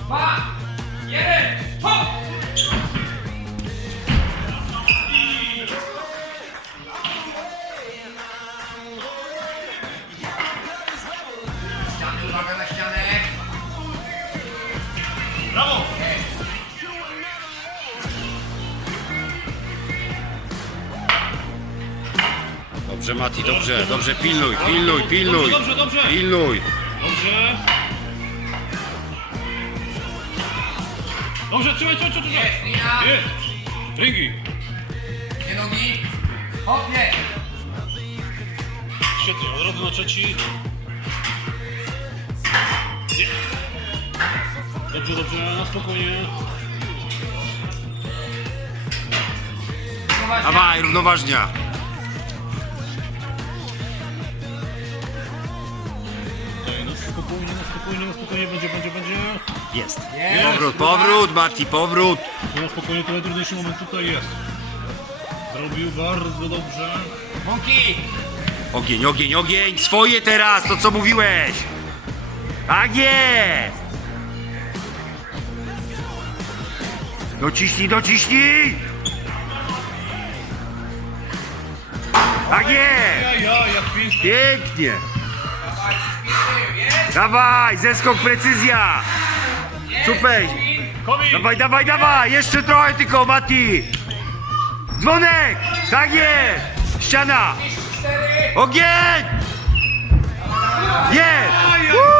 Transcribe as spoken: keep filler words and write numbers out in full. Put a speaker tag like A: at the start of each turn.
A: dwa, jeden, hop! Ściany, uwaga na ścianę.
B: Brawo!
C: Dobrze, Mati, dobrze, dobrze, pilnuj, pilnuj, pilnuj.
B: Dobrze, dobrze, dobrze.
C: Pilnuj.
B: Dobrze. Dobrze, trzymaj, trzymaj, trzymaj.
A: Jest, lina.
B: Jest. Ringi.
A: Dwie nogi. Hop, nie.
B: Świetnie, od razu na trzeci. Nie. Dobrze, dobrze, na spokojnie.
A: Poważnie.
C: Dawaj, równoważnia.
B: Okej, na spokojnie, na spokojnie, na spokojnie, będzie, będzie, będzie.
C: Jest.
A: Jest.
C: Powrót, powrót, Mati, powrót.
B: Tu na spokojnie, tyle trudniejszy moment tutaj jest. Zrobił bardzo dobrze.
A: Monkey.
C: Ogień, ogień, ogień. Swoje teraz, to co mówiłeś. Tak jest. Dociśnij, dociśnij. Tak jest.
B: Ja, ja, jak pięknie.
C: Pięknie.
A: Dawaj, śpieszył, jest.
C: Dawaj, zeskok, precyzja. Super.
B: Komi!
C: Dawaj, dawaj, dawaj. Jeszcze trochę tylko, Mati. Dzwonek. Tak jest. Ściana.
A: cztery.
C: Ogień. Jest.
B: Aj, aj,
C: Woo!